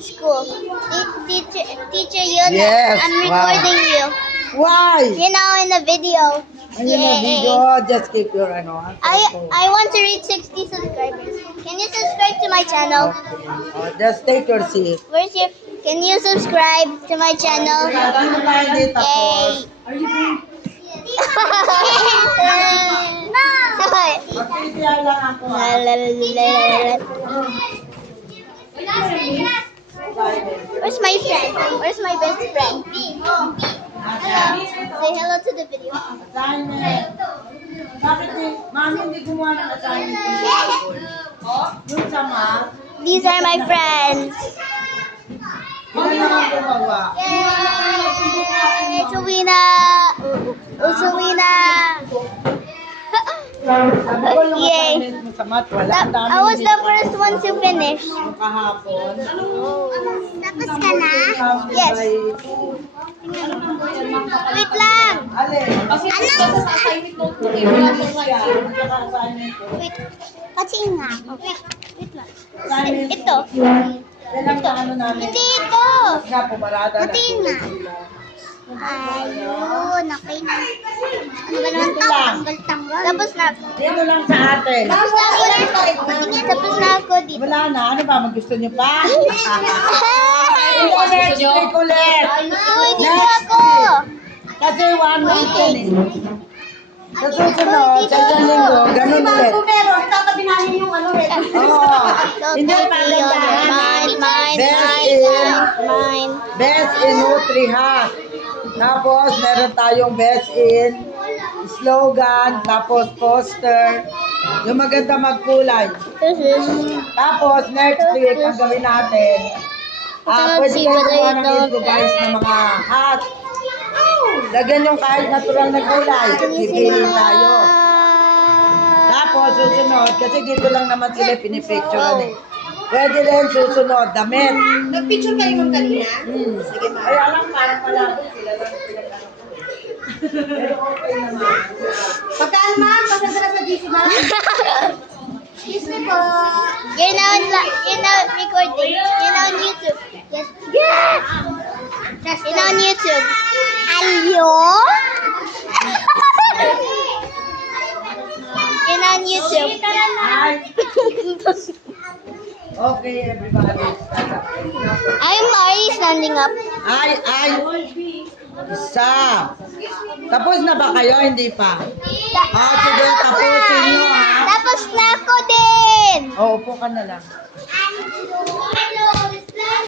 in school. Teacher Yun, Yes, I'm wow. recording you. Why? You know, in the video. Ayun na video, just keep your ano. I want to reach 60 subscribers. Can you subscribe to my channel? Oh, just take your seat. Where's your? Can you subscribe to my channel? Ano pa hindi tapos? No. Magpipila lang ako. Where's my friend? Where's my best friend? Say hello to the video. Assignment. Bakit mami hindi gumawa ng assignment? Yung sa math, These are my friends. ilan lang ang gumawa? Usuwina. Usuwina. Ano ba yung Yay. assignment mo sa math? Wala. Ang dami I was hindi the ko first one to finish. yung kahapon. Tapos ka na? Yes. Wait lang. Alin? Ano? Sa assignment note mo, Assignment ko. Wait. Kasi nga. Wait lang. Assignment Ito. Yan ang ano namin. Hindi ito. Nga, pumarada na. Matiin nga. Ayun. Okay na. Ano ba naman Dito lang. tanggal-tanggal? Tapos na. Dito lang sa atin. Tapos na ako dito. Tapos na ako dito. Wala na. Ano ba? Gusto niyo pa? Hey! Ulit! Take ulit! Uy, dito ako. Kasi 1 week yan eh. Sa susunod, sa isang linggo, ganun ulit. meron, tatabinahin yung ano eh. Oo. Hindi pa Mine, mine, mine. Best in Nutri-Hack. Tapos, meron tayong best in slogan, tapos poster. Yung maganda magkulay. This is. Tapos, next week, ang gawin natin, pwede kayo gumawa ng improvise ng mga hat. Lagyan yung kahit natural na kulay. Pipili tayo. Tapos, susunod, kasi dito lang naman sila pinipicturean eh. Pwede rin susunod, damit. Nag-picture kayo nung kanina? Sige, ma. Kaya lang, parang palabot sila lang. Pero okay naman. Pagkaan ma'am, pasensya na sa GC ma'am. Excuse me po. You're now recording. You're now on YouTube. Yes. Yeah. You're now on YouTube. Hello? You're now on YouTube. Hi. Okay, everybody. I'm already standing up. Ay. Isa. Tapos na ba kayo? Hindi pa. Sige, tapusin nyo, ha? Tapos na ako din. Oo, upo ka na lang.